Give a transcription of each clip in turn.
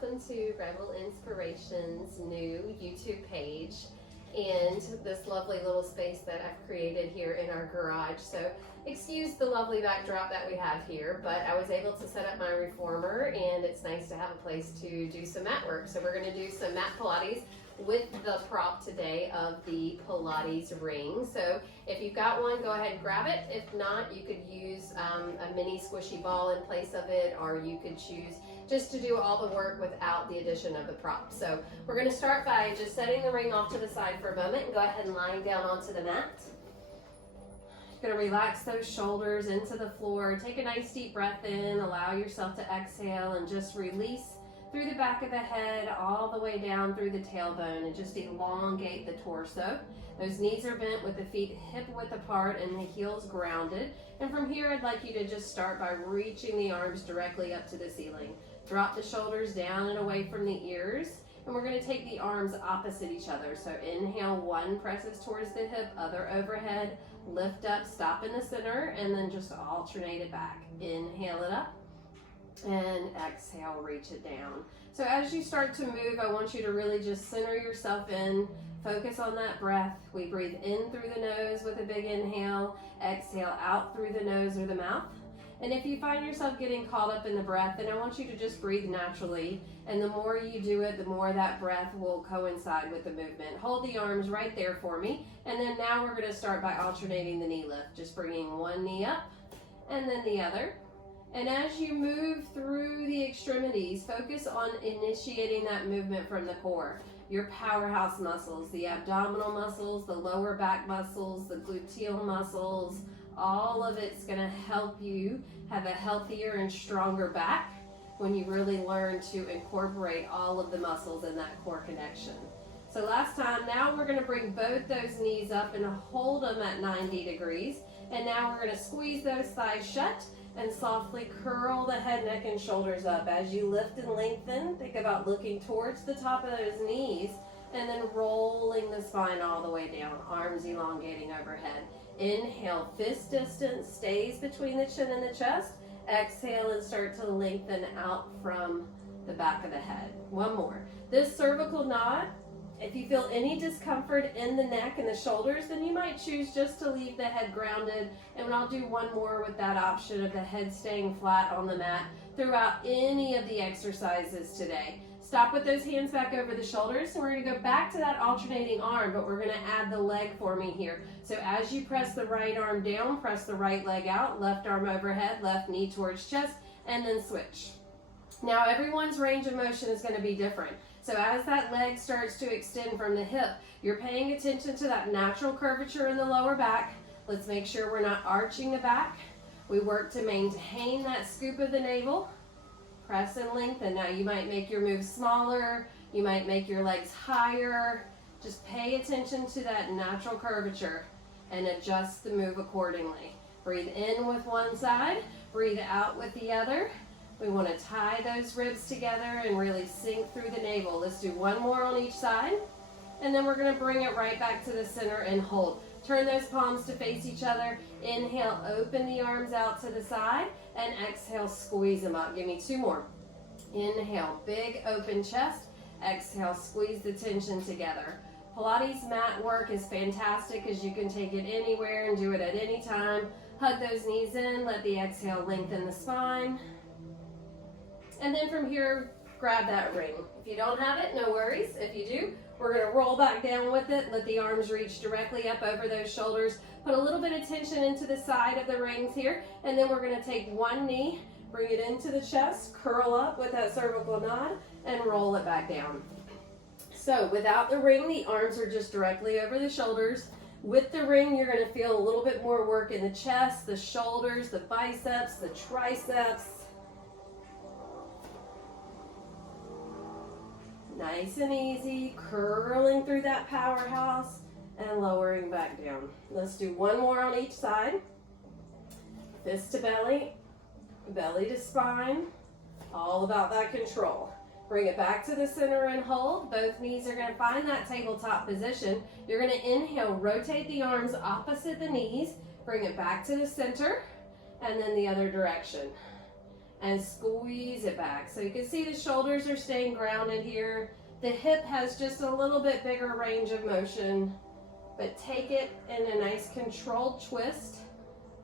welcome to Rebel Inspiration's new YouTube page and this lovely little space that I've created here in our garage. So excuse the lovely backdrop that we have here, but I was able to set up my reformer and it's nice to have a place to do some mat work. So we're going to do some mat Pilates with the prop today of the Pilates ring. So if you've got one, go ahead and grab it. If not, you could use a mini squishy ball in place of it, or you could choose just to do all the work without the addition of the prop. So we're going to start by just setting the ring off to the side for a moment and go ahead and lying down onto the mat. You're going to relax those shoulders into the floor. Take a nice deep breath in, allow yourself to exhale and just release through the back of the head, all the way down through the tailbone, and just elongate the torso. Those knees are bent with the feet hip width apart and the heels grounded. And from here, I'd like you to just start by reaching the arms directly up to the ceiling. Drop the shoulders down and away from the ears. And we're going to take the arms opposite each other. So inhale, one presses towards the hip, other overhead, lift up, stop in the center, and then just alternate it back. Inhale it up. And exhale, reach it down. So as you start to move, I want you to really just center yourself in, focus on that breath. We breathe in through the nose with a big inhale, exhale out through the nose or the mouth. And if you find yourself getting caught up in the breath, then I want you to just breathe naturally. And the more you do it, the more that breath will coincide with the movement. Hold the arms right there for me. And then now we're going to start by alternating the knee lift, just bringing one knee up and then the other. And as you move through the extremities, focus on initiating that movement from the core. Your powerhouse muscles, the abdominal muscles, the lower back muscles, the gluteal muscles, all of it's going to help you have a healthier and stronger back when you really learn to incorporate all of the muscles in that core connection. So last time, now we're going to bring both those knees up and hold them at 90 degrees. And now we're going to squeeze those thighs shut and softly curl the head, neck, and shoulders up. As you lift and lengthen, think about looking towards the top of those knees and then rolling the spine all the way down, arms elongating overhead. Inhale, fist distance stays between the chin and the chest. Exhale and start to lengthen out from the back of the head. One more. This cervical nod, if you feel any discomfort in the neck and the shoulders, then you might choose just to leave the head grounded. And I'll do one more with that option of the head staying flat on the mat throughout any of the exercises today. Stop with those hands back over the shoulders. So we're going to go back to that alternating arm, but we're going to add the leg for me here. So as you press the right arm down, press the right leg out, left arm overhead, left knee towards chest, and then switch. Now everyone's range of motion is going to be different. So as that leg starts to extend from the hip, you're paying attention to that natural curvature in the lower back. Let's make sure we're not arching the back. We work to maintain that scoop of the navel. Press and lengthen. Now you might make your moves smaller. You might make your legs higher. Just pay attention to that natural curvature and adjust the move accordingly. Breathe in with one side, breathe out with the other. We want to tie those ribs together and really sink through the navel. Let's do one more on each side. And then we're going to bring it right back to the center and hold. Turn those palms to face each other. Inhale, open the arms out to the side. And exhale, squeeze them up. Give me two more. Inhale, big open chest. Exhale, squeeze the tension together. Pilates mat work is fantastic because you can take it anywhere and do it at any time. Hug those knees in. Let the exhale lengthen the spine. And then from here, grab that ring. If you don't have it, no worries. If you do, we're going to roll back down with it. Let the arms reach directly up over those shoulders. Put a little bit of tension into the side of the rings here. And then we're going to take one knee, bring it into the chest, curl up with that cervical nod, and roll it back down. So without the ring, the arms are just directly over the shoulders. With the ring, you're going to feel a little bit more work in the chest, the shoulders, the biceps, the triceps. Nice and easy, curling through that powerhouse and lowering back down. Let's do one more on each side. Fist to belly, belly to spine, all about that control. Bring it back to the center and hold. Both knees are going to find that tabletop position. You're going to inhale, rotate the arms opposite the knees, bring it back to the center, and then the other direction. and squeeze it back. So you can see the shoulders are staying grounded here. The hip has just a little bit bigger range of motion, but take it in a nice controlled twist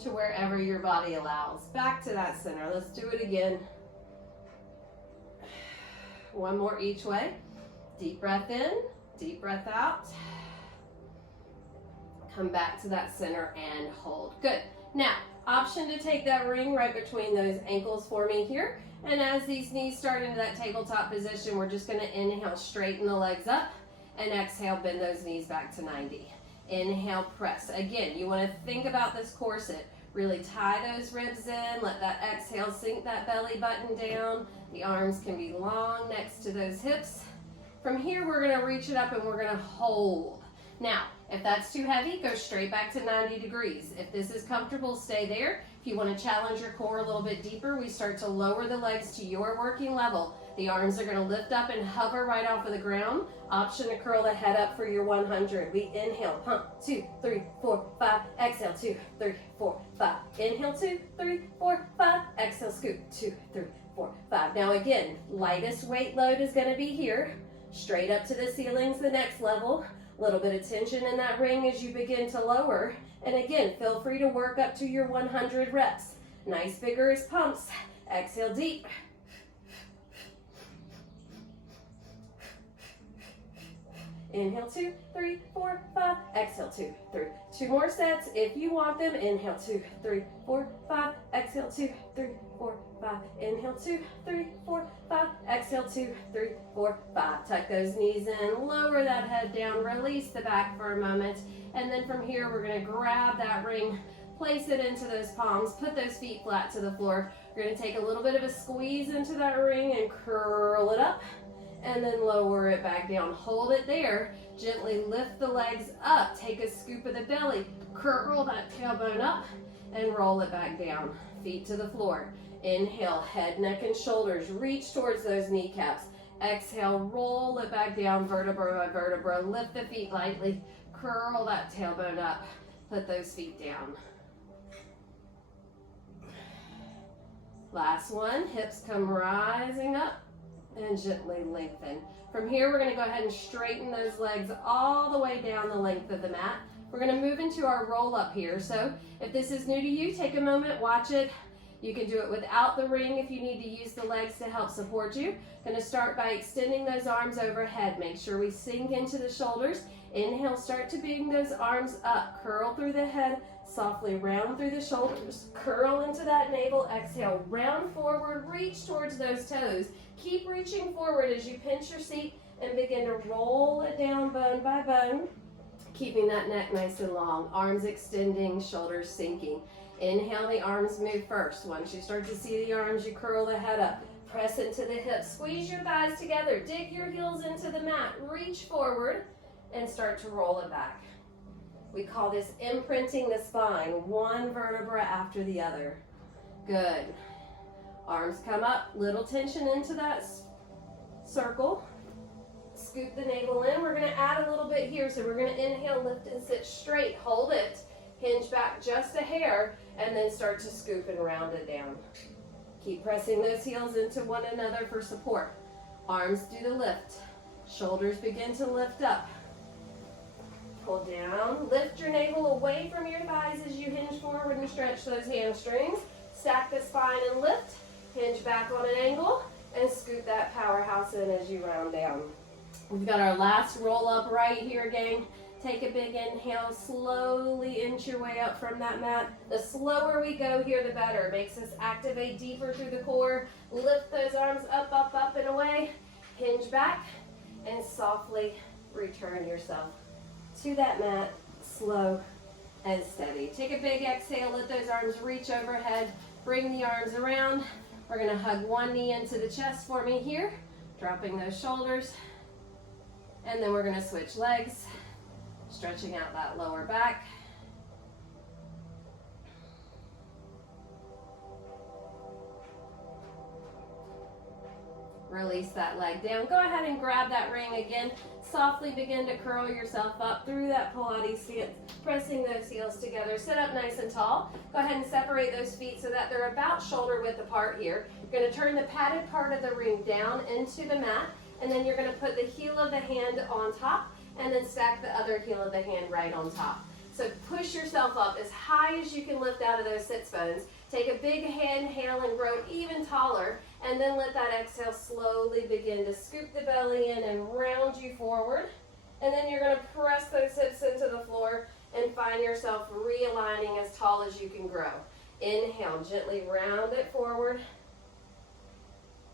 to wherever your body allows. Back to that center. Let's do it again. One more each way. Deep breath in, deep breath out. Come back to that center and hold. Good. Now, option to take that ring right between those ankles for me here. And as these knees start into that tabletop position, we're just going to inhale, straighten the legs up, and exhale, bend those knees back to 90. Inhale, press. Again, you want to think about this corset. Really tie those ribs in. Let that exhale sink that belly button down. The arms can be long next to those hips. From here, we're going to reach it up and we're going to hold. Now, if that's too heavy, go straight back to 90 degrees. If this is comfortable, stay there. If you want to challenge your core a little bit deeper, we start to lower the legs to your working level. The arms are going to lift up and hover right off of the ground. Option to curl the head up for your 100. We inhale, pump, 2, 3, 4, 5. Exhale, 2, 3, 4, 5. Inhale, 2, 3, 4, 5. Exhale, scoop, 2, 3, 4, 5. Now again, lightest weight load is going to be here. Straight up to the ceiling's the next level. A little bit of tension in that ring as you begin to lower. And again, feel free to work up to your 100 reps. Nice vigorous pumps. Exhale deep. Inhale, 2, 3, 4, 5. Exhale, 2, 3. 2 more sets if you want them. Inhale, 2, 3, 4, 5. Exhale, 2, 3, 4, 5. Inhale, 2, 3, 4, 5. Exhale, 2, 3, 4, 5. Tuck those knees in, lower that head down, release the back for a moment. And then from here, we're going to grab that ring, place it into those palms, put those feet flat to the floor. We're going to take a little bit of a squeeze into that ring and curl it up. And then lower it back down. Hold it there. Gently lift the legs up. Take a scoop of the belly. Curl that tailbone up and roll it back down. Feet to the floor. Inhale, head, neck, and shoulders. Reach towards those kneecaps. Exhale, roll it back down vertebra by vertebra. Lift the feet lightly. Curl that tailbone up. Put those feet down. Last one. Hips come rising up. And gently lengthen. From here, we're going to go ahead and straighten those legs all the way down the length of the mat. We're going to move into our roll up here. So if this is new to you, take a moment, watch it. You can do it without the ring if you need to use the legs to help support you. Going to start by extending those arms overhead. Make sure we sink into the shoulders. Inhale, start to bring those arms up. Curl through the head, softly round through the shoulders. Curl into that navel. Exhale, round forward, reach towards those toes. Keep reaching forward as you pinch your seat and begin to roll it down bone by bone, keeping that neck nice and long. Arms extending, shoulders sinking. Inhale, the arms move first. Once you start to see the arms, you curl the head up. Press into the hips. Squeeze your thighs together. Dig your heels into the mat. Reach forward and start to roll it back. We call this imprinting the spine, one vertebra after the other. Good. Arms come up, little tension into that circle. Scoop the navel in. We're going to add a little bit here. So we're going to inhale, lift, and sit straight. Hold it. Hinge back just a hair, and then start to scoop and round it down. Keep pressing those heels into one another for support. Arms do the lift. Shoulders begin to lift up. Pull down. Lift your navel away from your thighs as you hinge forward and stretch those hamstrings. Stack the spine and lift. Hinge back on an angle and scoop that powerhouse in as you round down. We've got our last roll up right here, gang. Take a big inhale, slowly inch your way up from that mat. The slower we go here, the better. It makes us activate deeper through the core. Lift those arms up, up, up and away. Hinge back and softly return yourself to that mat, slow and steady. Take a big exhale, let those arms reach overhead. Bring the arms around. We're going to hug one knee into the chest for me here, dropping those shoulders. And then we're going to switch legs, stretching out that lower back. Release that leg down. Go ahead and grab that ring again. Softly begin to curl yourself up through that Pilates stance, pressing those heels together. Sit up nice and tall. Go ahead and separate those feet so that they're about shoulder width apart here. You're going to turn the padded part of the ring down into the mat, and then you're going to put the heel of the hand on top, and then stack the other heel of the hand right on top. So push yourself up as high as you can lift out of those sits bones. Take a big inhale and grow even taller, and then let that exhale slowly begin to scoop the belly in and round you forward. And then you're going to press those hips into the floor and find yourself realigning as tall as you can grow. Inhale, gently round it forward.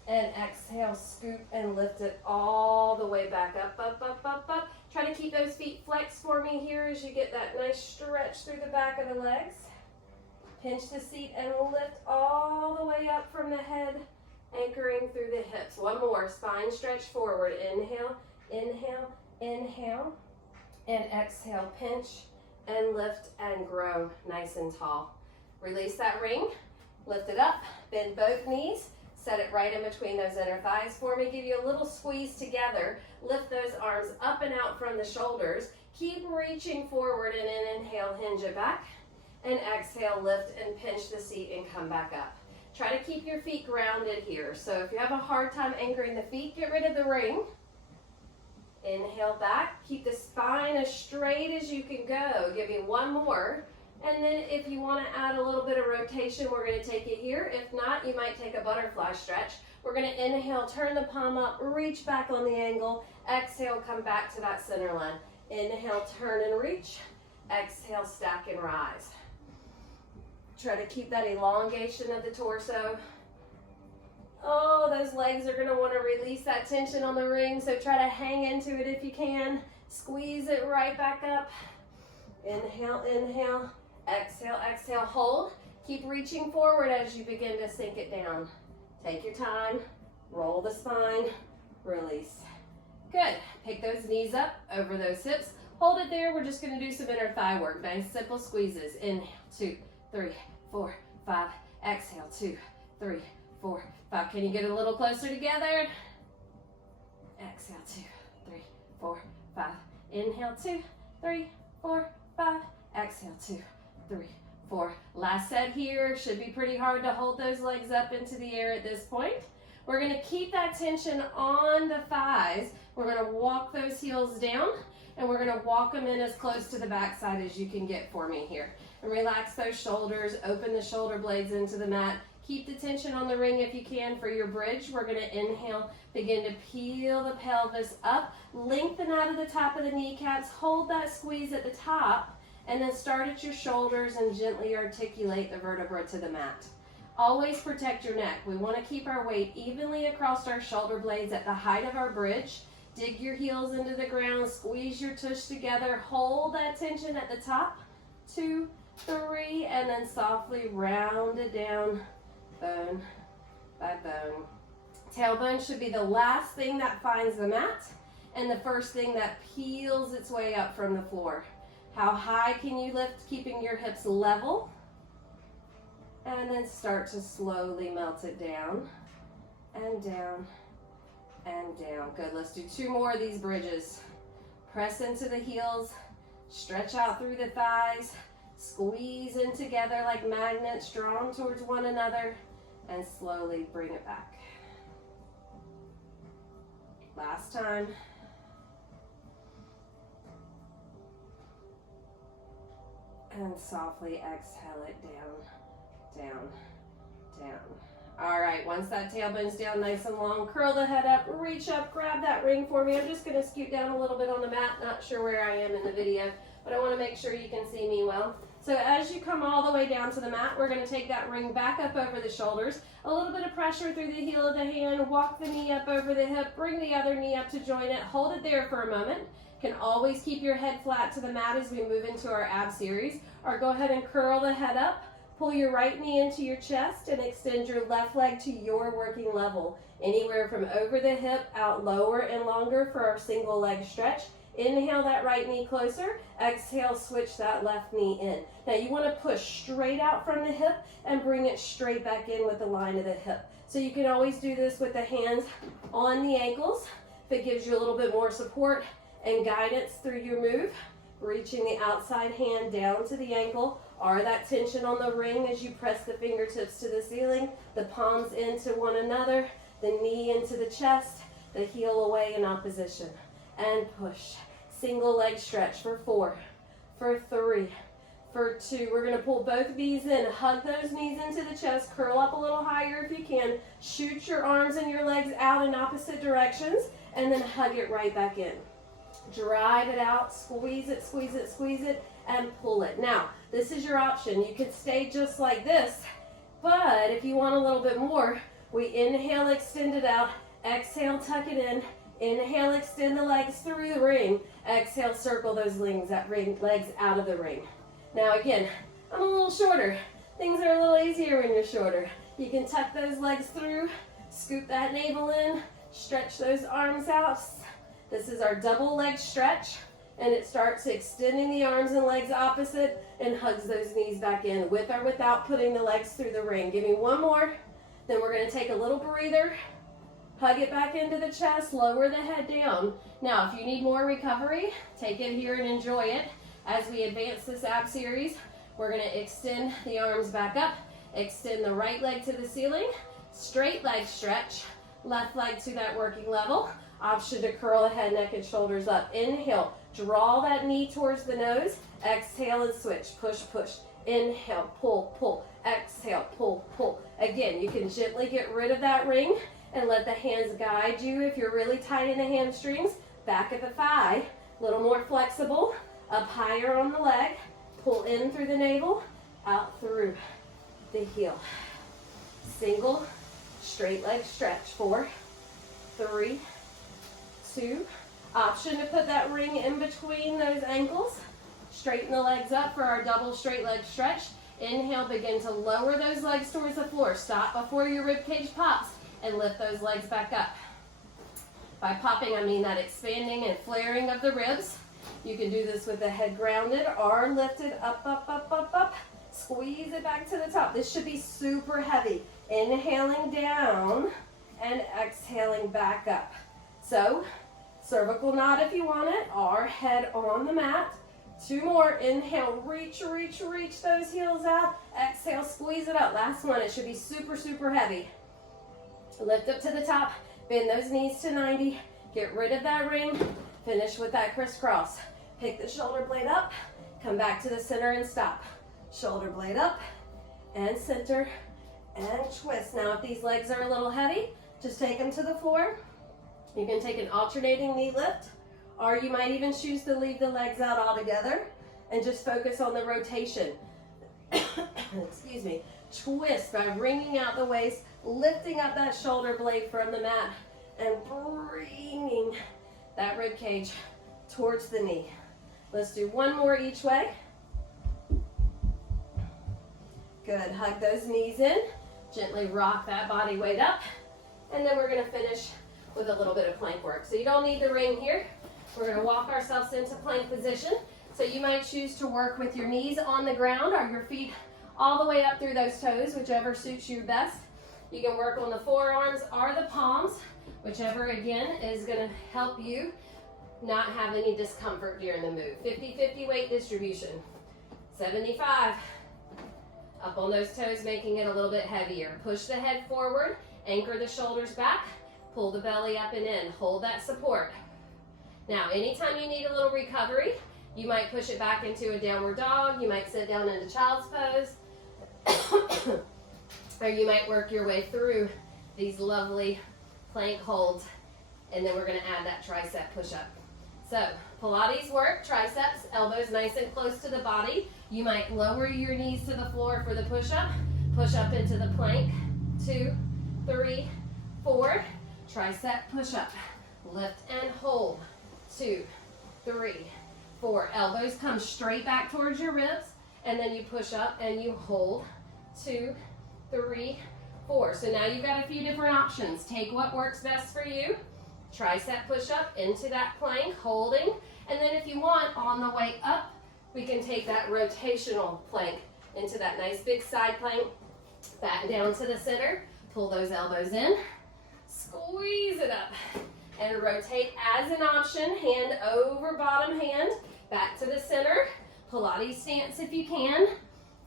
And exhale, scoop and lift it all the way back up, up, up, up, up. Try to keep those feet flexed for me here as you get that nice stretch through the back of the legs. Pinch the seat and lift all the way up from the head, anchoring through the hips. One more, spine stretch forward. Inhale, inhale, inhale, and exhale. Pinch and lift and grow nice and tall. Release that ring, lift it up, bend both knees. Set it right in between those inner thighs for me. Give you a little squeeze together. Lift those arms up and out from the shoulders. Keep reaching forward, and in inhale, hinge it back. And exhale, lift and pinch the seat and come back up. Try to keep your feet grounded here. So if you have a hard time anchoring the feet, get rid of the ring. Inhale back. Keep the spine as straight as you can go. Give you one more. And then if you want to add a little bit of rotation, we're going to take it here. If not, you might take a butterfly stretch. We're going to inhale, turn the palm up, reach back on the angle. Exhale, come back to that center line. Inhale, turn and reach. Exhale, stack and rise. Try to keep that elongation of the torso. Oh, those legs are going to want to release that tension on the ring, so try to hang into it if you can. Squeeze it right back up. Inhale, inhale. Exhale, exhale, hold. Keep reaching forward as you begin to sink it down. Take your time, roll the spine, release. Good. Pick those knees up over those hips. Hold it there. We're just going to do some inner thigh work. Nice, simple squeezes. Inhale, 2, 3, 4, 5. Exhale, 2, 3, 4, 5. Can you get a little closer together? Exhale, 2, 3, 4, 5. Inhale, 2, 3, 4, 5. Exhale, 2, 3, 4. Last set here. Should be pretty hard to hold those legs up into the air at this point. We're going to keep that tension on the thighs. We're going to walk those heels down, and we're going to walk them in as close to the backside as you can get for me here. And relax those shoulders. Open the shoulder blades into the mat. Keep the tension on the ring if you can for your bridge. We're going to inhale. Begin to peel the pelvis up. Lengthen out of the top of the kneecaps. Hold that squeeze at the top. And then start at your shoulders and gently articulate the vertebra to the mat. Always protect your neck. We want to keep our weight evenly across our shoulder blades at the height of our bridge. Dig your heels into the ground. Squeeze your tush together. Hold that tension at the top. 2, 3, and then softly round it down, bone by bone. Tailbone should be the last thing that finds the mat and the first thing that peels its way up from the floor. How high can you lift, keeping your hips level? And then start to slowly melt it down and down and down. Good, let's do 2 more of these bridges. Press into the heels, stretch out through the thighs, squeeze in together like magnets drawn towards one another, and slowly bring it back. Last time. And softly exhale it down, down, down. All right, once that tailbone's down nice and long, curl the head up, reach up, grab that ring for me. I'm just going to scoot down a little bit on the mat. Not sure where I am in the video, but I want to make sure you can see me well. So as you come all the way down to the mat, we're going to take that ring back up over the shoulders. A little bit of pressure through the heel of the hand. Walk the knee up over the hip. Bring the other knee up to join it. Hold it there for a moment. Can always keep your head flat to the mat as we move into our ab series. Or go ahead and curl the head up. Pull your right knee into your chest and extend your left leg to your working level. Anywhere from over the hip, out lower and longer for our single leg stretch. Inhale that right knee closer. Exhale, switch that left knee in. Now you want to push straight out from the hip and bring it straight back in with the line of the hip. So you can always do this with the hands on the ankles. If it gives you a little bit more support and guidance through your move, reaching the outside hand down to the ankle, are that tension on the ring as you press the fingertips to the ceiling, the palms into one another, the knee into the chest, the heel away in opposition. And push. Single leg stretch for 4, for 3, for 2. We're going to pull both knees in. Hug those knees into the chest. Curl up a little higher if you can. Shoot your arms and your legs out in opposite directions. And then hug it right back in. Drive it out. Squeeze it, squeeze it, squeeze it, and pull it. Now, this is your option. You could stay just like this. But if you want a little bit more, we inhale, extend it out. Exhale, tuck it in. Inhale, extend the legs through the ring. Exhale, circle those legs out of the ring. Now again, I'm a little shorter. Things are a little easier when you're shorter. You can tuck those legs through, scoop that navel in, stretch those arms out. This is our double leg stretch, and it starts extending the arms and legs opposite and hugs those knees back in, with or without putting the legs through the ring. Give me one more, then we're going to take a little breather. Hug it back into the chest, lower the head down. Now, if you need more recovery, take it here and enjoy it. As we advance this ab series, we're going to extend the arms back up, extend the right leg to the ceiling, straight leg stretch, left leg to that working level. Option to curl the head, neck, and shoulders up. Inhale, draw that knee towards the nose. Exhale and switch, push, push. Inhale, pull, pull. Exhale, pull, pull. Again, you can gently get rid of that ring and let the hands guide you. If you're really tight in the hamstrings, back at the thigh, a little more flexible, up higher on the leg, pull in through the navel, out through the heel. Single, straight leg stretch, 4, 3, 2. Option to put that ring in between those ankles. Straighten the legs up for our double straight leg stretch. Inhale, begin to lower those legs towards the floor. Stop before your rib cage pops and lift those legs back up. By popping, I mean that expanding and flaring of the ribs. You can do this with the head grounded or lifted up, up, up, up, up. Squeeze it back to the top. This should be super heavy. Inhaling down and exhaling back up. So, cervical knot if you want it, or head on the mat. 2 more. Inhale, reach, reach, reach those heels out. Exhale, squeeze it up. Last one. It should be super, super heavy. Lift up to the top. Bend those knees to 90. Get rid of that ring. Finish with that crisscross. Pick the shoulder blade up. Come back to the center and stop. Shoulder blade up and center and twist. Now, if these legs are a little heavy, just take them to the floor. You can take an alternating knee lift, or you might even choose to leave the legs out altogether and just focus on the rotation. Excuse me. Twist by wringing out the waist, lifting up that shoulder blade from the mat, and bringing that rib cage towards the knee. Let's do one more each way. Good. Hug those knees in. Gently rock that body weight up. And then we're going to finish with a little bit of plank work. So you don't need the ring here. We're going to walk ourselves into plank position. So you might choose to work with your knees on the ground or your feet all the way up through those toes, whichever suits you best. You can work on the forearms or the palms, whichever again is going to help you not have any discomfort during the move. 50-50 weight distribution. 75. Up on those toes, making it a little bit heavier. Push the head forward, anchor the shoulders back, pull the belly up and in. Hold that support. Now, anytime you need a little recovery, you might push it back into a downward dog. You might sit down into child's pose. Or you might work your way through these lovely plank holds. And then we're going to add that tricep push-up. So, Pilates work, triceps, elbows nice and close to the body. You might lower your knees to the floor for the push-up. Push up into the plank. 2, 3, 4. Tricep push-up. Lift and hold. 2, 3, 4. Elbows come straight back towards your ribs. And then you push up and you hold. 2, 3, 4. So now you've got a few different options. Take what works best for you. Tricep push-up into that plank, holding. And then if you want, on the way up, we can take that rotational plank into that nice big side plank. Back down to the center. Pull those elbows in. Squeeze it up. And rotate as an option. Hand over bottom hand. Back to the center. Pilates stance if you can.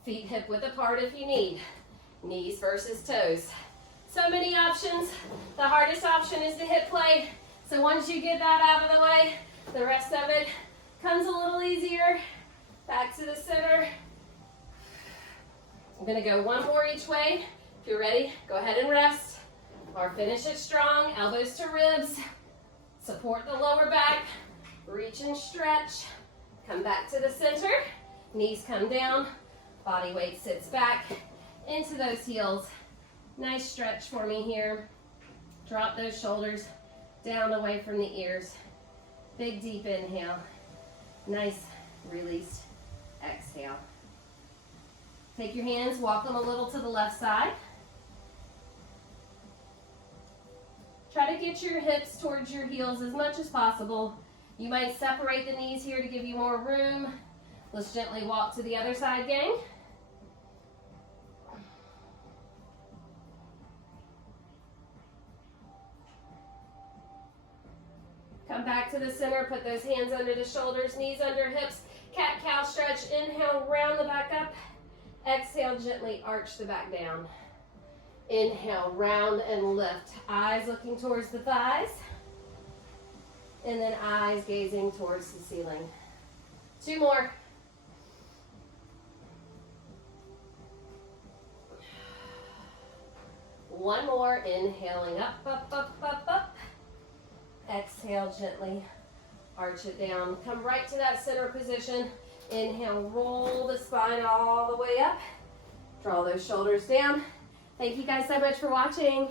Feet hip width apart if you need. Knees versus toes. So many options. The hardest option is the hip play. So once you get that out of the way, the rest of it comes a little easier. Back to the center. I'm gonna go one more each way. If you're ready, go ahead and rest. Or finish it strong, elbows to ribs. Support the lower back. Reach and stretch. Come back to the center. Knees come down. Body weight sits back into those heels. Nice stretch for me here. Drop those shoulders down away from the ears. Big deep inhale. Nice released exhale. Take your hands, walk them a little to the left side. Try to get your hips towards your heels as much as possible. You might separate the knees here to give you more room. Let's gently walk to the other side, gang. Come back to the center, put those hands under the shoulders, knees under hips, cat-cow stretch. Inhale, round the back up. Exhale, gently arch the back down. Inhale, round and lift. Eyes looking towards the thighs. And then eyes gazing towards the ceiling. 2 more. One more, inhaling up, up, up, up, up. Exhale, gently arch it down. Come right to that center position. Inhale, roll the spine all the way up. Draw those shoulders down. Thank you guys so much for watching.